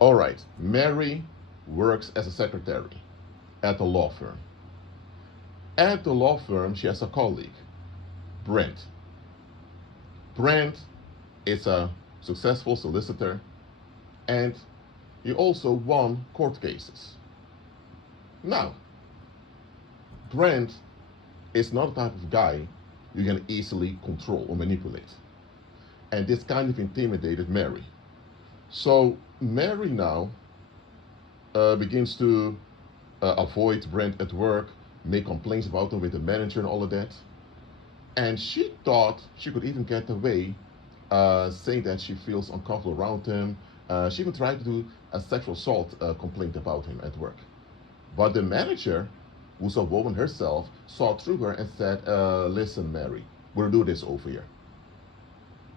All right, Mary works as a secretary at a law firm. At the law firm, she has a colleague, Brent. Brent is a successful solicitor and he also won court cases. Now, Brent is not the type of guy you can easily control or manipulate. And this kind of intimidated Mary. So Mary now begins to avoid Brent at work, make complaints about him with the manager and all of that. And she thought she could even get away saying that she feels uncomfortable around him. She even tried to do a sexual assault complaint about him at work. But the manager, who's a woman herself, saw through her and said, listen, Mary, we'll do this over here.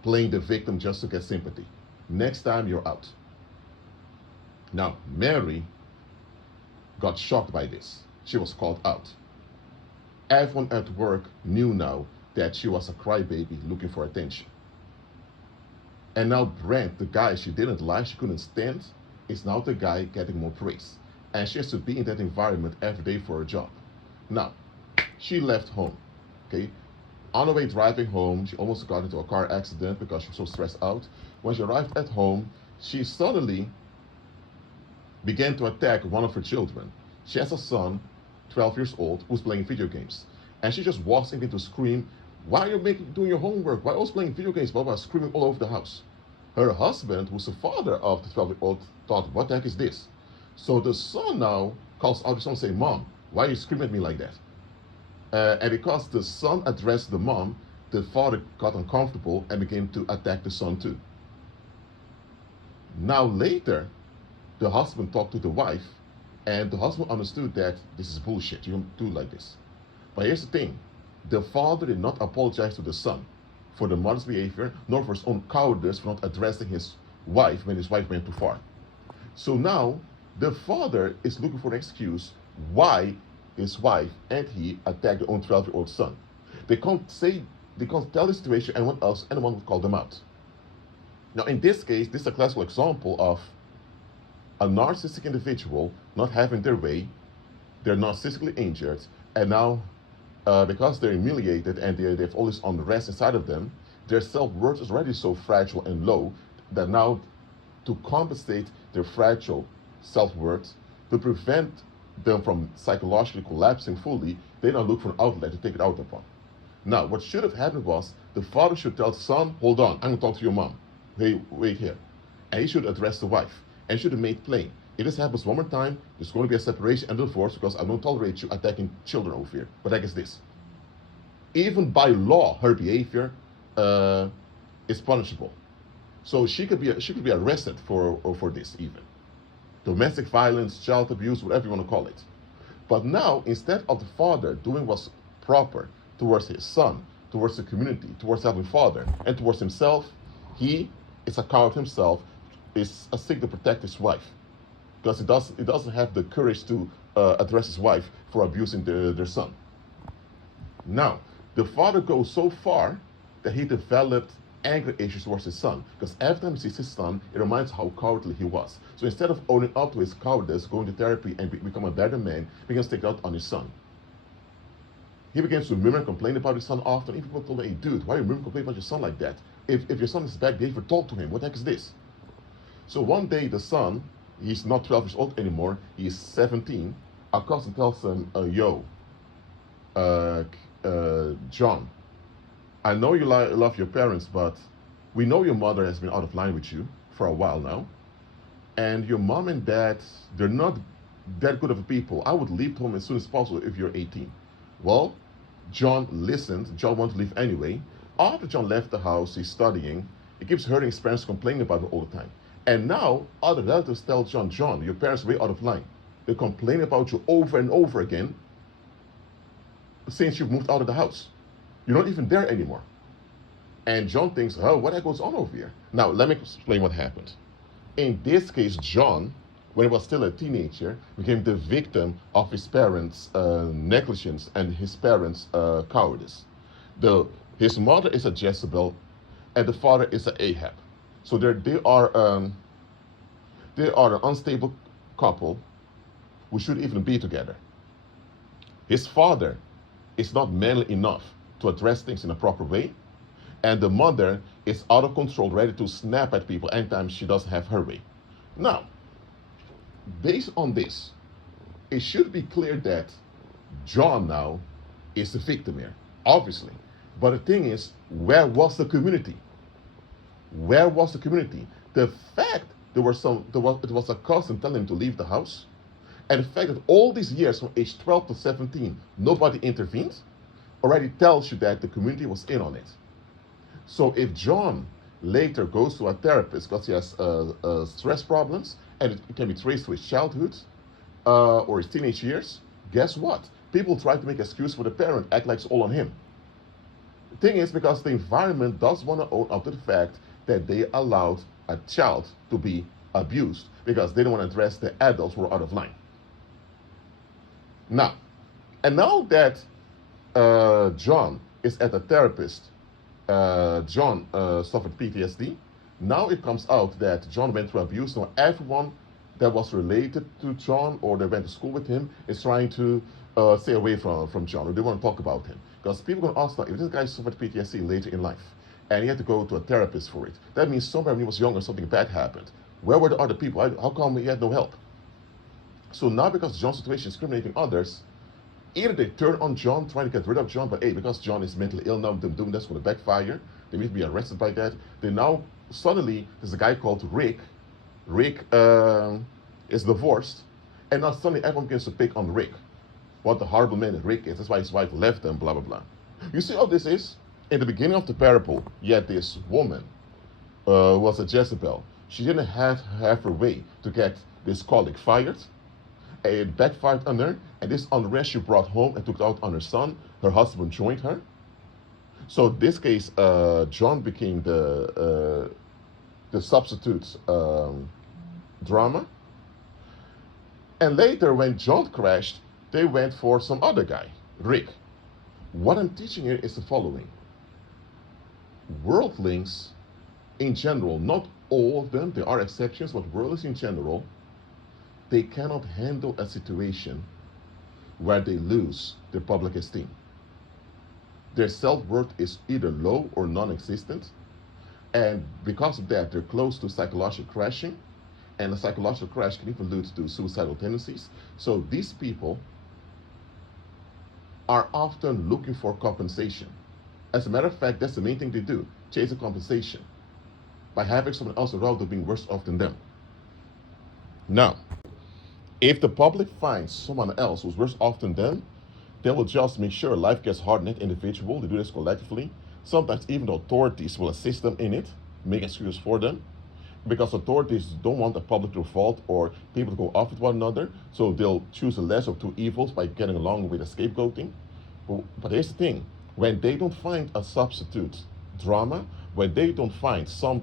Playing the victim just to get sympathy. Next time you're out. Now, Mary got shocked by this. She was called out. Everyone at work knew now that she was a crybaby looking for attention. And now Brent, the guy she didn't like, she couldn't stand, is now the guy getting more praise. And she has to be in that environment every day for her job. Now, she left home, okay? On the way driving home, she almost got into a car accident because she was so stressed out. When she arrived at home, she suddenly began to attack one of her children. She has a son, 12 years old, who's playing video games. And she just walks in to scream, why are you doing your homework? Why are you playing video games? Blah, blah, screaming all over the house. Her husband, who's the father of the 12-year-old, thought, what the heck is this? So the son now calls out the son and says, Mom, why are you screaming at me like that? And because the son addressed the mom, the father got uncomfortable and began to attack the son too. Now later, the husband talked to the wife, and the husband understood that this is bullshit. You don't do like this. But here's the thing. The father did not apologize to the son for the mother's behavior, nor for his own cowardice for not addressing his wife when his wife went too far. So now, the father is looking for an excuse why his wife and he attacked their own 12-year-old son. They can't tell the situation anyone else, anyone would call them out. Now in this case, this is a classical example of a narcissistic individual not having their way, they're narcissistically injured, and now because they're humiliated and they have all this unrest inside of them, their self-worth is already so fragile and low that now to compensate their fragile self-worth, to prevent them from psychologically collapsing fully, they now look for an outlet to take it out upon. Now, what should have happened was the father should tell son, hold on, I'm going to talk to your mom. Hey, wait here. And he should address the wife and should have made plain. If this happens one more time, there's going to be a separation and divorce because I don't tolerate you attacking children over here. But I guess this. Even by law, her behavior is punishable. So she could be arrested for this even. Domestic violence, child abuse, whatever you want to call it. But now, instead of the father doing what's proper towards his son, towards the community, towards Heavenly Father, and towards himself, he is a coward himself, is seeking to protect his wife. Because he doesn't have the courage to address his wife for abusing their son. Now, the father goes so far that he developed anger issues towards his son. Because every time he sees his son, it reminds how cowardly he was. So instead of owning up to his cowardice, going to therapy and become a better man, he begins to take it out on his son. He begins to murmur and complain about his son often. Even people told me, hey dude, why are you murmuring and complaining about your son like that? If your son is bad behavior, talk to him. What the heck is this? So one day the son, he's not 12 years old anymore, he's 17, comes and tells him, John, I know you love your parents, but we know your mother has been out of line with you for a while now. And your mom and dad, they're not that good of a people. I would leave home as soon as possible if you're 18. Well, John listened. John wanted to leave anyway. After John left the house, he's studying. He keeps hearing his parents complaining about him all the time. And now other relatives tell John, your parents are way out of line. They complain about you over and over again since you've moved out of the house. You're not even there anymore. And John thinks, oh, what the heck goes on over here? Now, let me explain what happened. In this case, John, when he was still a teenager, became the victim of his parents' negligence and his parents' cowardice. His mother is a Jezebel, and the father is an Ahab. So they are They are an unstable couple who should even be together. His father is not manly enough to address things in a proper way, and the mother is out of control, ready to snap at people anytime she doesn't have her way. Now, based on this, it should be clear that John now is the victim here, obviously. But the thing is, where was the community? Where was the community? The fact it was a cousin telling him to leave the house, and the fact that all these years from age 12 to 17, nobody intervened, already tells you that the community was in on it. So if John later goes to a therapist because he has stress problems, and it can be traced to his childhood or his teenage years, guess what? People try to make excuse for the parent, act like it's all on him. The thing is, because the environment does want to own up to the fact that they allowed a child to be abused because they don't want to address the adults who are out of line. Now, and now that John is at a therapist, John suffered PTSD. Now it comes out that John went through abuse. Now everyone that was related to John or that went to school with him is trying to stay away from John, or they want to talk about him. Because people are going to ask, now, if this guy suffered PTSD later in life, and he had to go to a therapist for it, that means somewhere when he was younger, something bad happened. Where were the other people? How come he had no help? So now, because John's situation is discriminating others, either they turn on John, trying to get rid of John, but hey, because John is mentally ill now, them doing this for the backfire, they need to be arrested by that. They now, suddenly, there's a guy called Rick. Rick is divorced, and now suddenly everyone begins to pick on Rick. What the horrible man that Rick is. That's why his wife left him, blah, blah, blah. You see how this is? In the beginning of the parable, you had this woman was a Jezebel. She didn't have her way to get this colleague fired. It backfired on her, and this unrest she brought home and took it out on her son. Her husband joined her. So in this case, John became the substitute drama. And later, when John crashed, they went for some other guy, Rick. What I'm teaching here is the following. Worldlings, in general, not all of them, there are exceptions, but worldlings in general, they cannot handle a situation where they lose their public esteem. Their self-worth is either low or non-existent, and because of that, they're close to psychological crashing, and a psychological crash can even lead to suicidal tendencies. So these people are often looking for compensation. As a matter of fact, that's the main thing they do, chase a compensation by having someone else around them being worse off than them. Now, if the public finds someone else who's worse off than them, they will just make sure life gets hard on that individual. They do this collectively. Sometimes even the authorities will assist them in it, make excuses for them, because authorities don't want the public to revolt or people to go off with one another, so they'll choose the less of two evils by getting along with the scapegoating. But here's the thing, when they don't find a substitute drama, when they don't find some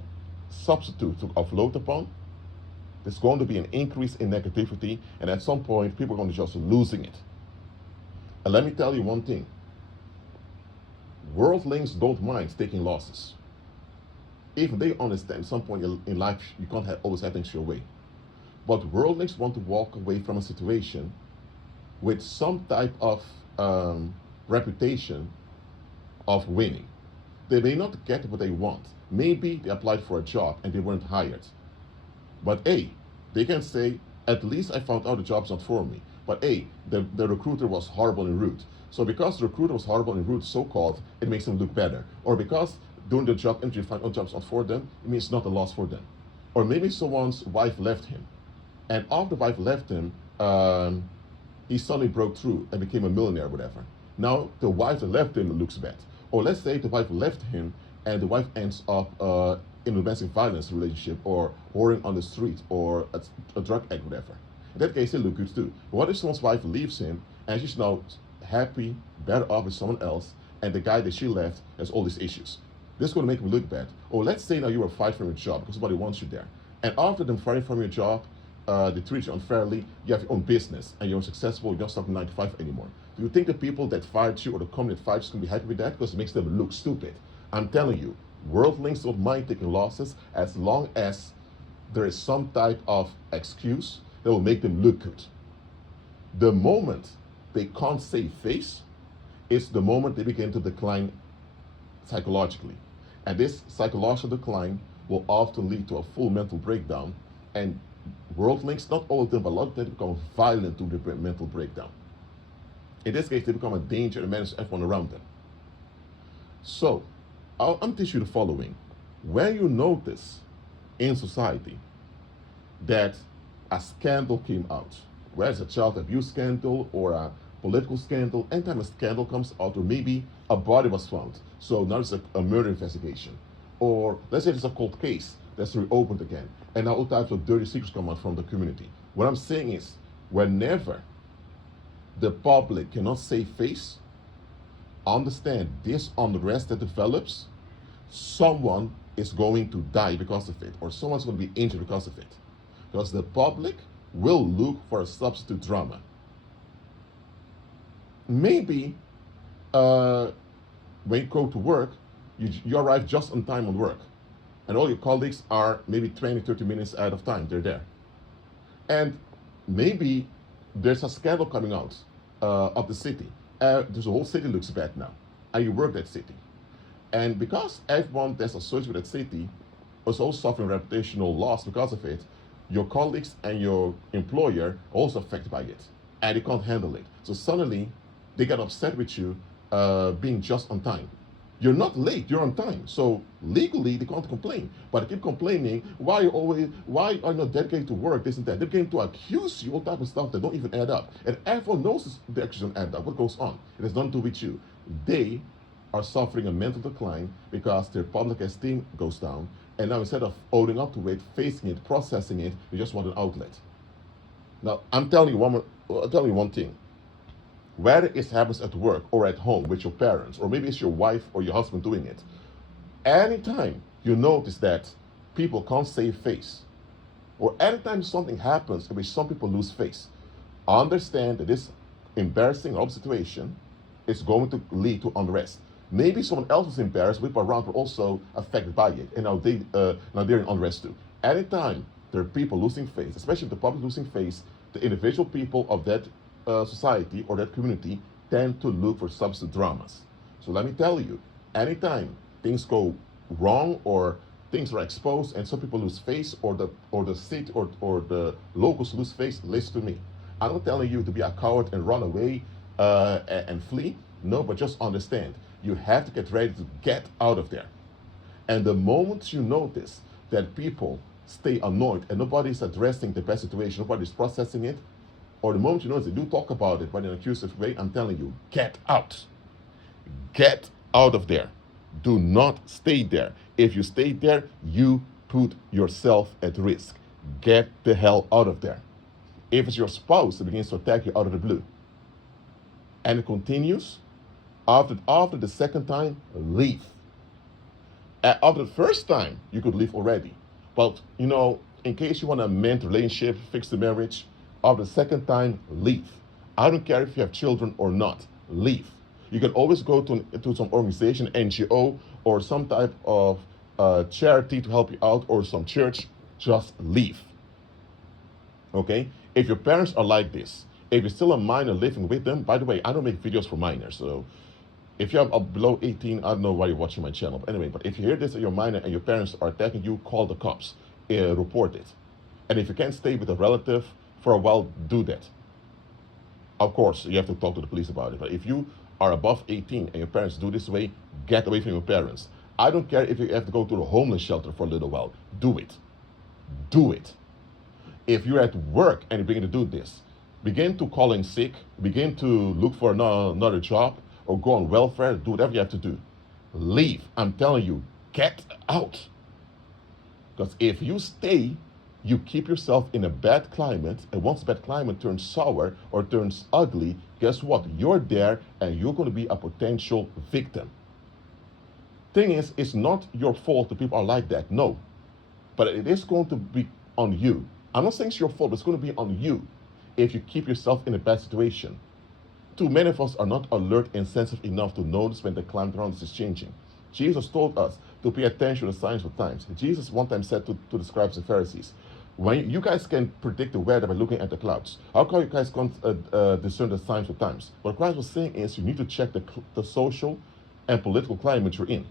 substitute to offload upon, there's going to be an increase in negativity, and at some point, people are going to just losing it. And let me tell you one thing. Worldlings don't mind taking losses. Even they understand at some point in life, you can't always have things your way. But worldlings want to walk away from a situation with some type of reputation of winning. They may not get what they want. Maybe they applied for a job and they weren't hired. But hey, they can say, at least I found out the job's not for me. But hey, the recruiter was horrible and rude. So because the recruiter was horrible and rude, so-called, it makes them look better. Or because doing the job interview, find out job's not for them, it means it's not a loss for them. Or maybe someone's wife left him. And after the wife left him, he suddenly broke through and became a millionaire or whatever. Now the wife that left him looks bad. Or let's say the wife left him and the wife ends up in a domestic violence relationship or whoring on the street or a drug addict, whatever. In that case, they look good too. But what if someone's wife leaves him and she's now happy, better off with someone else, and the guy that she left has all these issues? This is going to make him look bad. Or let's say now you were fired from your job because somebody wants you there. And after them firing from your job, they treat you unfairly, you have your own business, and you're successful, you're not stuck in 9 to 5 anymore. Do you think the people that fired you or the company that fired you is going to be happy with that? Because it makes them look stupid. I'm telling you, worldlings don't mind taking losses as long as there is some type of excuse that will make them look good. The moment they can't save face is the moment they begin to decline psychologically. And this psychological decline will often lead to a full mental breakdown. And worldlings, not all of them, but a lot of them become violent to the mental breakdown. In this case, they become a danger and menace to everyone around them. So, I'm teaching you the following. When you notice in society that a scandal came out, whether it's a child abuse scandal or a political scandal, anytime a scandal comes out, or maybe a body was found, so now it's a murder investigation, or let's say it's a cold case that's reopened again, and now all types of dirty secrets come out from the community. What I'm saying is, whenever the public cannot save face, understand this unrest that develops, someone is going to die because of it, or someone's going to be injured because of it. Because the public will look for a substitute drama. Maybe when you go to work, you arrive just on time on work, and all your colleagues are maybe 20, 30 minutes out of time, they're there. And maybe there's a scandal coming out of the city. There's a whole city looks bad now, and you work that city. And because everyone that's associated with that city is also suffering reputational loss because of it, your colleagues and your employer are also affected by it, and they can't handle it. So suddenly, they get upset with you being just on time. You're not late, you're on time. So legally, they can't complain. But they keep complaining, why are you not dedicated to work, this and that. They're going to accuse you, all type of stuff that don't even add up. And everyone knows the actions don't add up. What goes on? It has nothing to do with you. They are suffering a mental decline because their public esteem goes down. And now instead of owning up to it, facing it, processing it, they just want an outlet. Now, I'm telling you one thing. Whether it happens at work or at home with your parents, or maybe it's your wife or your husband doing it, anytime you notice that people can't save face, or anytime something happens in which some people lose face, understand that this embarrassing situation is going to lead to unrest. Maybe someone else is embarrassed, people around are also affected by it, and now they're in unrest too. Anytime there are people losing face, especially the public losing face, the individual people of that society or that community tend to look for substitute dramas. So let me tell you, anytime things go wrong or things are exposed and some people lose face, or the city or the locals lose face, listen to me. I'm not telling you to be a coward and run away and flee. No, but just understand, you have to get ready to get out of there. And the moment you notice that people stay annoyed and nobody's addressing the best situation, nobody's processing it, or the moment you notice they do talk about it but in an accusative way, I'm telling you, get out. Get out of there. Do not stay there. If you stay there, you put yourself at risk. Get the hell out of there. If it's your spouse that begins to attack you out of the blue, and it continues, after the second time, leave. After the first time, you could leave already. But, in case you want to mend the relationship, fix the marriage, after the second time, leave. I don't care if you have children or not, leave. You can always go to some organization, NGO, or some type of charity to help you out, or some church. Just leave. Okay? If your parents are like this, if you're still a minor living with them, by the way, I don't make videos for minors, so if you're below 18, I don't know why you're watching my channel. But anyway, but if you hear this and you're minor and your parents are attacking you, call the cops, report it. And if you can't stay with a relative for a while, do that. Of course, you have to talk to the police about it. But if you are above 18 and your parents do this way, get away from your parents. I don't care if you have to go to the homeless shelter for a little while. Do it. Do it. If you're at work and you begin to do this, begin to call in sick, begin to look for another job, or go on welfare, do whatever you have to do. Leave. I'm telling you, get out. Because if you stay, you keep yourself in a bad climate, and once bad climate turns sour or turns ugly, guess what? You're there and you're going to be a potential victim. Thing is, it's not your fault that people are like that, no. But it is going to be on you. I'm not saying it's your fault, but it's going to be on you if you keep yourself in a bad situation. Too many of us are not alert and sensitive enough to notice when the climate around us is changing. Jesus told us to to pay attention to the signs of times. Jesus one time said to the scribes and Pharisees, when you guys can predict the weather by looking at the clouds, how come you guys can't discern the signs of times? What Christ was saying is you need to check the social and political climate you're in.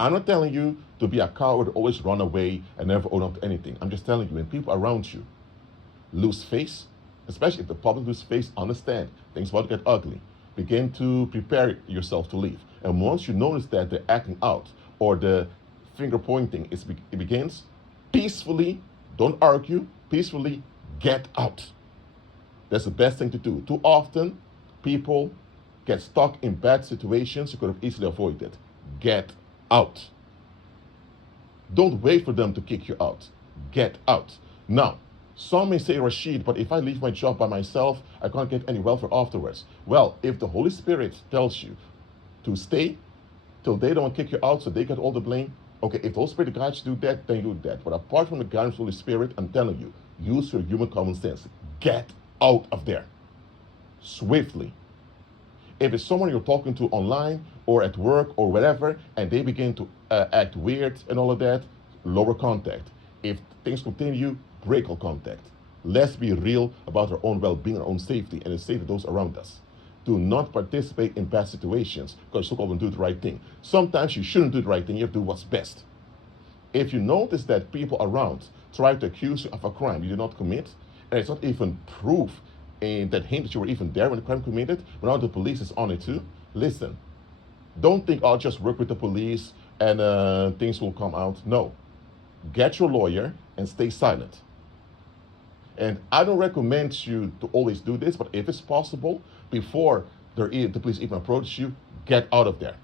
I'm not telling you to be a coward, always run away and never own up to anything. I'm just telling you, when people around you lose face, especially if the public lose face, understand things about to get ugly. Begin to prepare yourself to leave. And once you notice that they're acting out or the finger pointing it begins, peacefully, don't argue, peacefully get out. That's the best thing to do. Too often, people get stuck in bad situations you could have easily avoided. Get out. Don't wait for them to kick you out. Get out. Now, some may say, Rashid, but if I leave my job by myself, I can't get any welfare afterwards. Well, if the Holy Spirit tells you to stay till they don't kick you out so they get all the blame, okay, if the Holy Spirit guides you to do that, then you do that. But apart from the guidance of the Holy Spirit, I'm telling you, use your human common sense. Get out of there. Swiftly. If it's someone you're talking to online or at work or whatever, and they begin to act weird and all of that, lower contact. If things continue, break all contact. Let's be real about our own well-being, our own safety, and the safety of those around us. Do not participate in bad situations because you're so-called do the right thing. Sometimes you shouldn't do the right thing. You have to do what's best. If you notice that people around try to accuse you of a crime you did not commit, and it's not even proof in that hint that you were even there when the crime committed, but now the police is on it too, listen. Don't think I'll just work with the police and things will come out. No. Get your lawyer and stay silent. And I don't recommend you to always do this, but if it's possible, before the police even approach you, get out of there.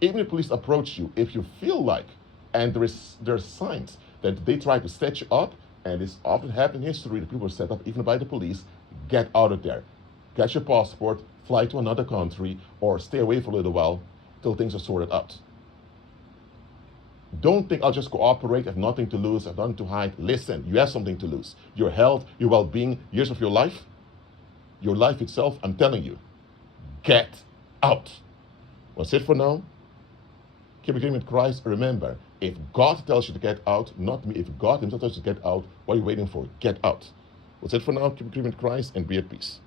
Even if police approach you, if you feel like, and there's signs that they try to set you up, and it's often happened in history that people are set up even by the police, get out of there. Get your passport, fly to another country, or stay away for a little while till things are sorted out. Don't think I'll just cooperate, I have nothing to lose, I have nothing to hide. Listen, you have something to lose. Your health, your well-being, years of your life itself, I'm telling you, get out. That's it for now. Keep agreeing with Christ. Remember, if God tells you to get out, not me, if God himself tells you to get out, what are you waiting for? Get out. That's it for now. Keep agreeing with Christ and be at peace.